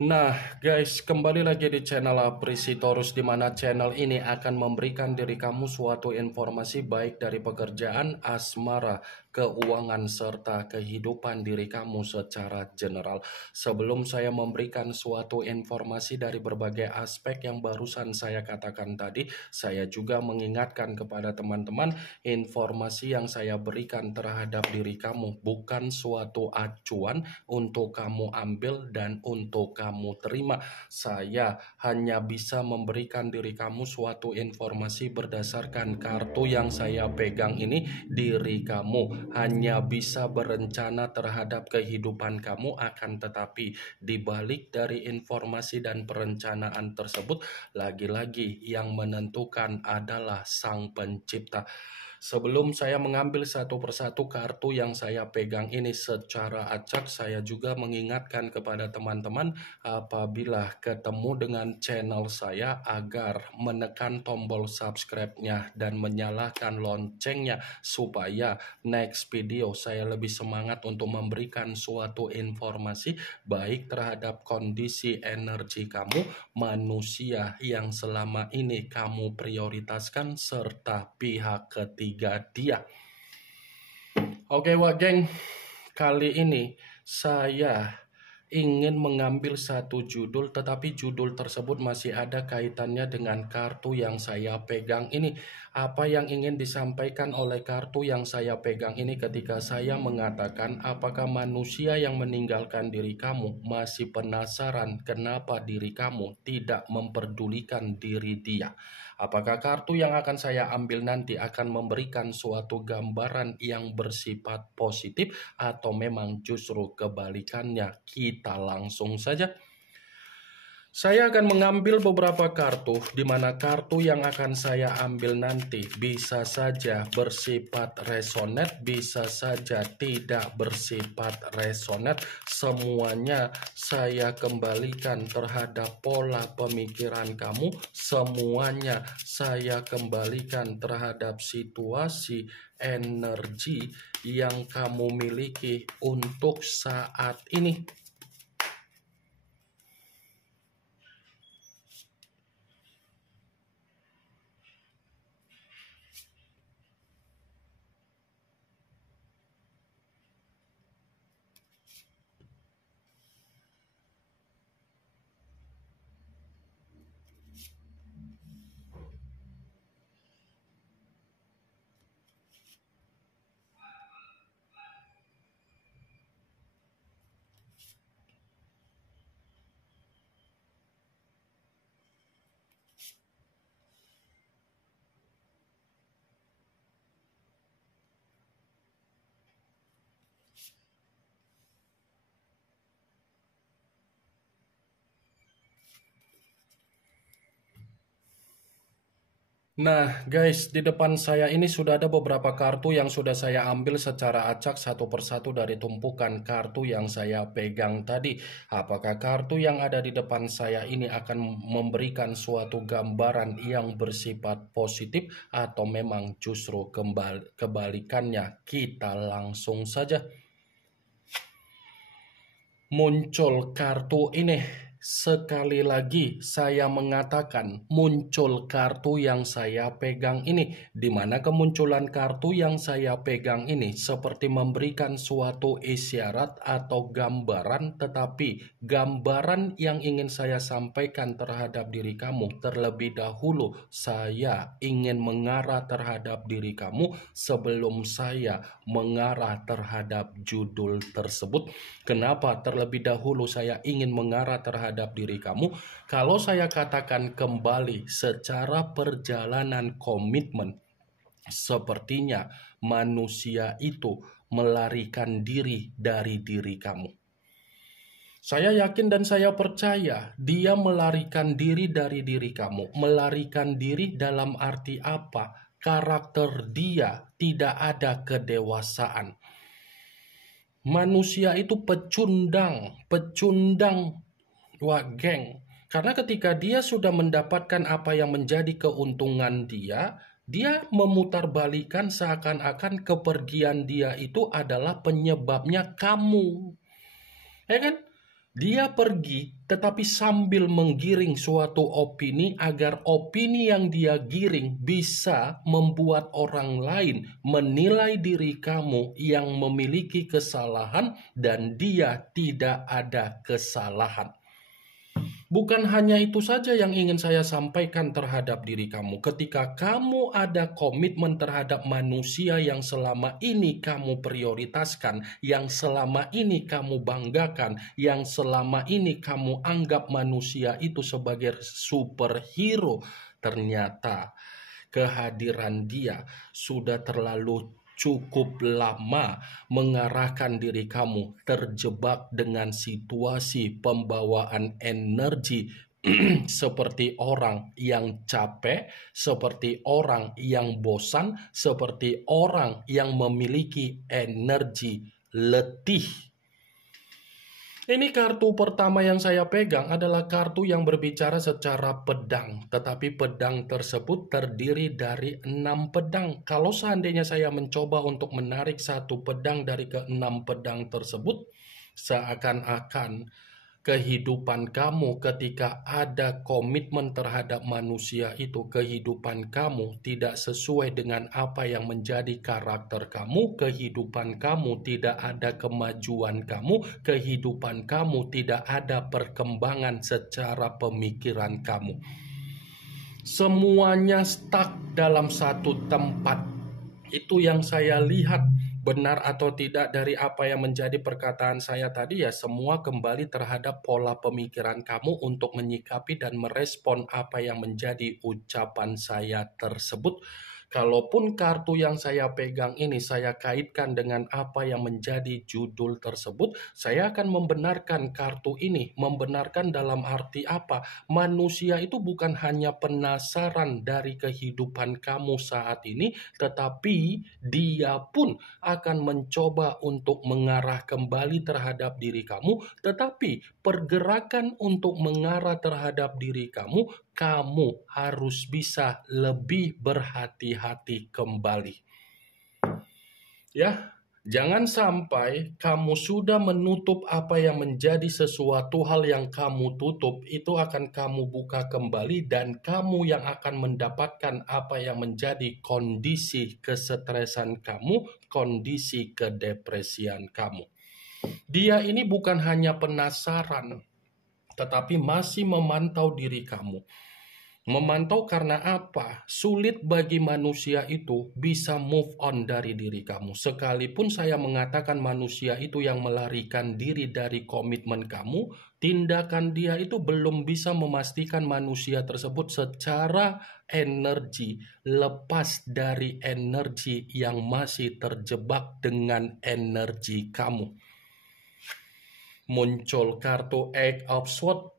Nah, guys, kembali lagi di channel Aprisitorus, di mana channel ini akan memberikan diri kamu suatu informasi baik dari pekerjaan, asmara, keuangan, serta kehidupan diri kamu secara general. Sebelum saya memberikan suatu informasi dari berbagai aspek yang barusan saya katakan tadi, saya juga mengingatkan kepada teman-teman, informasi yang saya berikan terhadap diri kamu bukan suatu acuan untuk kamu ambil dan untuk kamu terima. Saya hanya bisa memberikan diri kamu suatu informasi berdasarkan kartu yang saya pegang ini. Diri kamu hanya bisa berencana terhadap kehidupan kamu, akan tetapi di balik dari informasi dan perencanaan tersebut, lagi-lagi yang menentukan adalah Sang Pencipta. Sebelum saya mengambil satu persatu kartu yang saya pegang ini secara acak, saya juga mengingatkan kepada teman-teman apabila ketemu dengan channel saya agar menekan tombol subscribe-nya dan menyalakan loncengnya supaya next video saya lebih semangat untuk memberikan suatu informasi baik terhadap kondisi energi kamu, manusia yang selama ini kamu prioritaskan, serta pihak ketiga dia. Oke, wah geng, kali ini saya ingin mengambil satu judul, tetapi judul tersebut masih ada kaitannya dengan kartu yang saya pegang ini. Apa yang ingin disampaikan oleh kartu yang saya pegang ini ketika saya mengatakan apakah manusia yang meninggalkan diri kamu masih penasaran kenapa diri kamu tidak memperdulikan diri dia? Apakah kartu yang akan saya ambil nanti akan memberikan suatu gambaran yang bersifat positif atau memang justru kebalikannya? Kita langsung saja. Saya akan mengambil beberapa kartu, di mana kartu yang akan saya ambil nanti bisa saja bersifat resonate, bisa saja tidak bersifat resonate. Semuanya saya kembalikan terhadap pola pemikiran kamu, semuanya saya kembalikan terhadap situasi energi yang kamu miliki untuk saat ini. Nah guys, di depan saya ini sudah ada beberapa kartu yang sudah saya ambil secara acak satu persatu dari tumpukan kartu yang saya pegang tadi. Apakah kartu yang ada di depan saya ini akan memberikan suatu gambaran yang bersifat positif atau memang justru kebalikannya? Kita langsung saja. Muncul kartu ini. Sekali lagi saya mengatakan muncul kartu yang saya pegang ini, di mana kemunculan kartu yang saya pegang ini seperti memberikan suatu isyarat atau gambaran, tetapi gambaran yang ingin saya sampaikan terhadap diri kamu terlebih dahulu, saya ingin mengarah terhadap diri kamu sebelum saya mengarah terhadap judul tersebut. Kenapa terlebih dahulu saya ingin mengarah terhadap diri kamu? Kalau saya katakan kembali secara perjalanan komitmen, sepertinya manusia itu melarikan diri dari diri kamu. Saya yakin dan saya percaya dia melarikan diri dari diri kamu. Melarikan diri dalam arti apa? Karakter dia tidak ada kedewasaan. Manusia itu pecundang, wah geng. Karena ketika dia sudah mendapatkan apa yang menjadi keuntungan dia memutarbalikkan seakan-akan kepergian dia itu adalah penyebabnya kamu. Ya kan? Dia pergi tetapi sambil menggiring suatu opini agar opini yang dia giring bisa membuat orang lain menilai diri kamu yang memiliki kesalahan dan dia tidak ada kesalahan. Bukan hanya itu saja yang ingin saya sampaikan terhadap diri kamu. Ketika kamu ada komitmen terhadap manusia yang selama ini kamu prioritaskan, yang selama ini kamu banggakan, yang selama ini kamu anggap manusia itu sebagai superhero, ternyata kehadiran dia sudah terlalu cukup lama mengarahkan diri kamu terjebak dengan situasi pembawaan energi seperti orang yang capek, seperti orang yang bosan, seperti orang yang memiliki energi letih. Ini kartu pertama yang saya pegang adalah kartu yang berbicara secara pedang. Tetapi pedang tersebut terdiri dari 6 pedang. Kalau seandainya saya mencoba untuk menarik satu pedang dari ke-6 pedang tersebut, seakan-akan kehidupan kamu ketika ada komitmen terhadap manusia itu, kehidupan kamu tidak sesuai dengan apa yang menjadi karakter kamu, kehidupan kamu tidak ada kemajuan kamu, kehidupan kamu tidak ada perkembangan secara pemikiran kamu. Semuanya stuck dalam satu tempat. Itu yang saya lihat. Benar atau tidak dari apa yang menjadi perkataan saya tadi, ya semua kembali terhadap pola pemikiran kamu untuk menyikapi dan merespon apa yang menjadi ucapan saya tersebut. Kalaupun kartu yang saya pegang ini saya kaitkan dengan apa yang menjadi judul tersebut, saya akan membenarkan kartu ini. Membenarkan dalam arti apa? Manusia itu bukan hanya penasaran dari kehidupan kamu saat ini, tetapi dia pun akan mencoba untuk mengarah kembali terhadap diri kamu, tetapi pergerakan untuk mengarah terhadap diri kamu, kamu harus bisa lebih berhati-hati kembali. Ya, jangan sampai kamu sudah menutup apa yang menjadi sesuatu hal yang kamu tutup, itu akan kamu buka kembali dan kamu yang akan mendapatkan apa yang menjadi kondisi kesetresan kamu, kondisi kedepresian kamu. Dia ini bukan hanya penasaran, tetapi masih memantau diri kamu. Memantau karena apa? Sulit bagi manusia itu bisa move on dari diri kamu. Sekalipun saya mengatakan manusia itu yang melarikan diri dari komitmen kamu, tindakan dia itu belum bisa memastikan manusia tersebut secara energi lepas dari energi yang masih terjebak dengan energi kamu. Muncul kartu Eight of Swords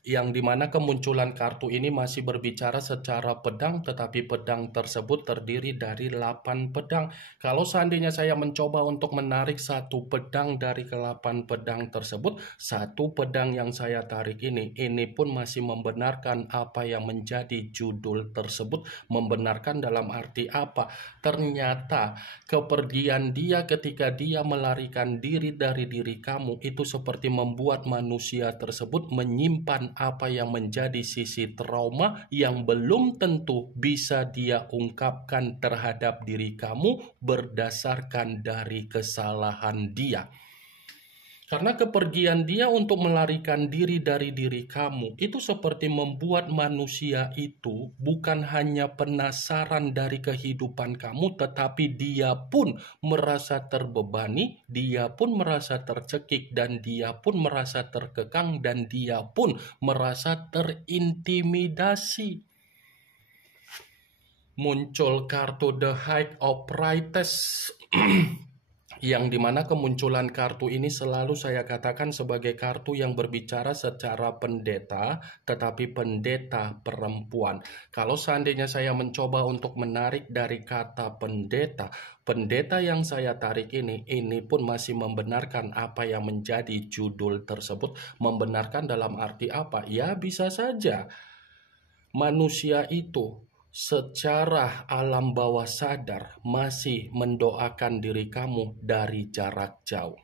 yang dimana kemunculan kartu ini masih berbicara secara pedang, tetapi pedang tersebut terdiri dari 8 pedang. Kalau seandainya saya mencoba untuk menarik satu pedang dari ke-8 pedang tersebut, satu pedang yang saya tarik ini pun masih membenarkan apa yang menjadi judul tersebut. Membenarkan dalam arti apa? Ternyata kepergian dia ketika dia melarikan diri dari diri kamu itu seperti membuat manusia tersebut menyimpan apa yang menjadi sisi trauma yang belum tentu bisa dia ungkapkan terhadap diri kamu berdasarkan dari kesalahan dia. Karena kepergian dia untuk melarikan diri dari diri kamu itu seperti membuat manusia itu bukan hanya penasaran dari kehidupan kamu, tetapi dia pun merasa terbebani, dia pun merasa tercekik, dan dia pun merasa terkekang, dan dia pun merasa terintimidasi. Muncul kartu The High of Priestess yang dimana kemunculan kartu ini selalu saya katakan sebagai kartu yang berbicara secara pendeta, tetapi pendeta perempuan. Kalau seandainya saya mencoba untuk menarik dari kata pendeta, pendeta yang saya tarik ini pun masih membenarkan apa yang menjadi judul tersebut. Membenarkan dalam arti apa? Ya bisa saja manusia itu secara alam bawah sadar masih mendoakan diri kamu dari jarak jauh.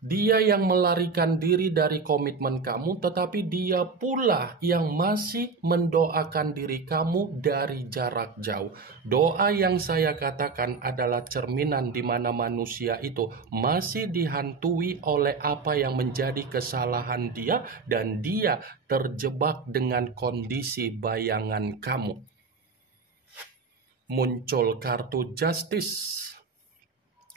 Dia yang melarikan diri dari komitmen kamu, tetapi dia pula yang masih mendoakan diri kamu dari jarak jauh. Doa yang saya katakan adalah cerminan di mana manusia itu masih dihantui oleh apa yang menjadi kesalahan dia, dan dia terjebak dengan kondisi bayangan kamu. Muncul kartu Justice,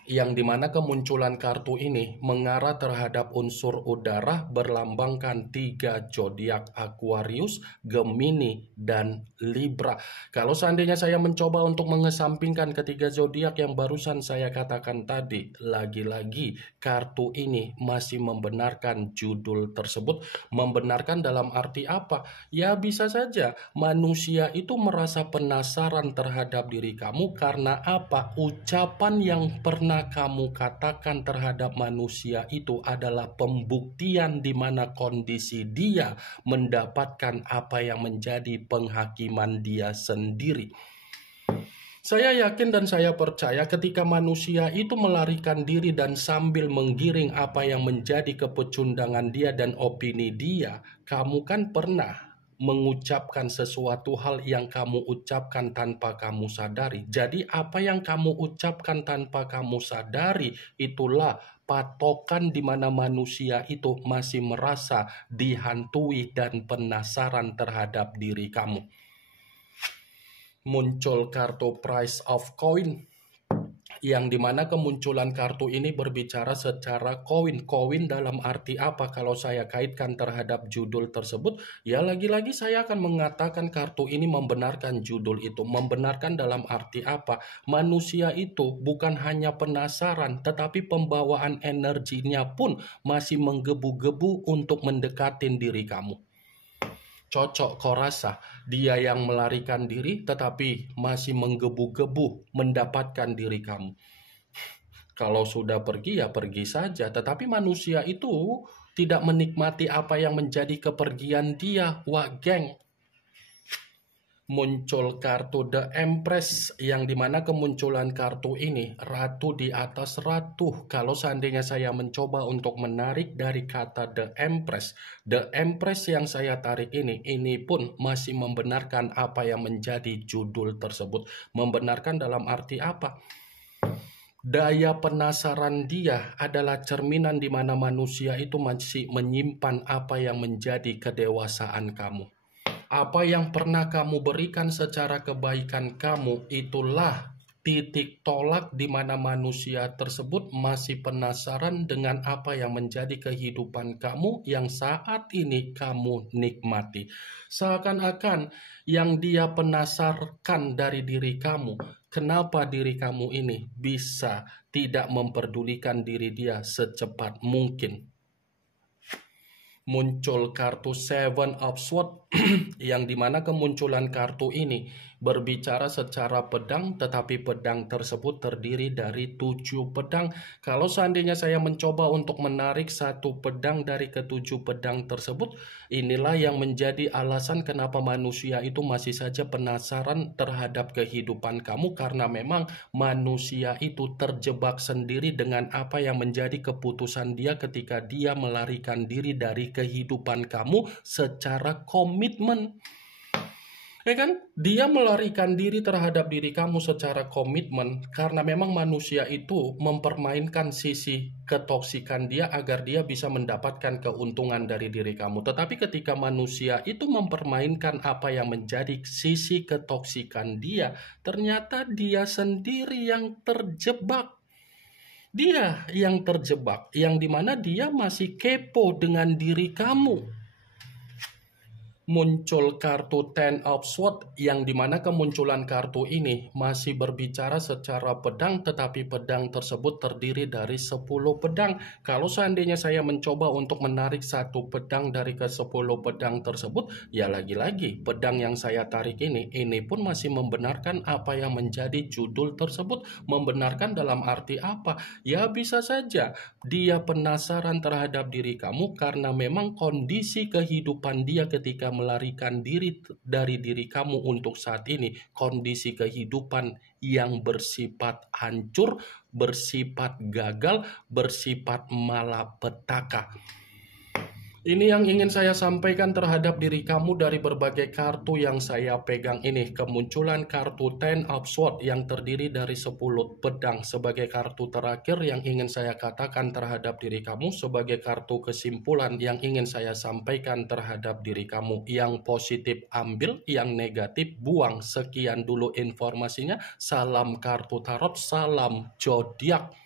yang dimana kemunculan kartu ini mengarah terhadap unsur udara berlambangkan 3 zodiak Aquarius, Gemini, dan Libra. Kalau seandainya saya mencoba untuk mengesampingkan ketiga zodiak yang barusan saya katakan tadi, lagi-lagi kartu ini masih membenarkan judul tersebut. Membenarkan dalam arti apa? Ya bisa saja manusia itu merasa penasaran terhadap diri kamu karena apa? Ucapan yang pernah kamu katakan terhadap manusia itu adalah pembuktian di mana kondisi dia mendapatkan apa yang menjadi penghakiman dia sendiri. Saya yakin dan saya percaya ketika manusia itu melarikan diri dan sambil menggiring apa yang menjadi kepecundangan dia dan opini dia, kamu kan pernah mengucapkan sesuatu hal yang kamu ucapkan tanpa kamu sadari. Jadi apa yang kamu ucapkan tanpa kamu sadari itulah patokan di mana manusia itu masih merasa dihantui dan penasaran terhadap diri kamu. Muncul kartu Price of Coin, yang dimana kemunculan kartu ini berbicara secara koin dalam arti apa? Kalau saya kaitkan terhadap judul tersebut, ya lagi-lagi saya akan mengatakan kartu ini membenarkan judul itu. Membenarkan dalam arti apa? Manusia itu bukan hanya penasaran, tetapi pembawaan energinya pun masih menggebu-gebu untuk mendekatin diri kamu. Cocok kau rasa dia yang melarikan diri tetapi masih menggebu-gebu mendapatkan diri kamu. Kalau sudah pergi ya pergi saja, tetapi manusia itu tidak menikmati apa yang menjadi kepergian dia. Wah geng. Muncul kartu The Empress, yang dimana kemunculan kartu ini ratu di atas ratu. Kalau seandainya saya mencoba untuk menarik dari kata The Empress yang saya tarik ini pun masih membenarkan apa yang menjadi judul tersebut. Membenarkan dalam arti apa? Daya penasaran dia adalah cerminan di mana manusia itu masih menyimpan apa yang menjadi kedewasaan kamu. Apa yang pernah kamu berikan secara kebaikan kamu, itulah titik tolak di mana manusia tersebut masih penasaran dengan apa yang menjadi kehidupan kamu yang saat ini kamu nikmati. Seakan-akan yang dia penasarkan dari diri kamu, kenapa diri kamu ini bisa tidak memperdulikan diri dia secepat mungkin. Muncul kartu Seven of Swords, yang dimana kemunculan kartu ini berbicara secara pedang, tetapi pedang tersebut terdiri dari 7 pedang. Kalau seandainya saya mencoba untuk menarik satu pedang dari ke-7 pedang tersebut, inilah yang menjadi alasan kenapa manusia itu masih saja penasaran terhadap kehidupan kamu, karena memang manusia itu terjebak sendiri dengan apa yang menjadi keputusan dia ketika dia melarikan diri dari kehidupan kamu secara komitmen. Ya kan? Dia melarikan diri terhadap diri kamu secara komitmen karena memang manusia itu mempermainkan sisi ketoksikan dia agar dia bisa mendapatkan keuntungan dari diri kamu. Tetapi ketika manusia itu mempermainkan apa yang menjadi sisi ketoksikan dia, ternyata dia sendiri yang terjebak. Dia yang terjebak, yang dimana dia masih kepo dengan diri kamu. Muncul kartu Ten of Swords, yang dimana kemunculan kartu ini masih berbicara secara pedang, tetapi pedang tersebut terdiri dari 10 pedang. Kalau seandainya saya mencoba untuk menarik satu pedang dari ke-10 pedang tersebut, ya lagi-lagi pedang yang saya tarik ini pun masih membenarkan apa yang menjadi judul tersebut. Membenarkan dalam arti apa? Ya bisa saja dia penasaran terhadap diri kamu karena memang kondisi kehidupan dia ketika melarikan diri dari diri kamu untuk saat ini, kondisi kehidupan yang bersifat hancur, bersifat gagal, bersifat malapetaka. Ini yang ingin saya sampaikan terhadap diri kamu dari berbagai kartu yang saya pegang ini. Kemunculan kartu Ten of Swords yang terdiri dari 10 pedang sebagai kartu terakhir yang ingin saya katakan terhadap diri kamu, sebagai kartu kesimpulan yang ingin saya sampaikan terhadap diri kamu. Yang positif ambil, yang negatif buang. Sekian dulu informasinya. Salam kartu tarot, salam zodiak.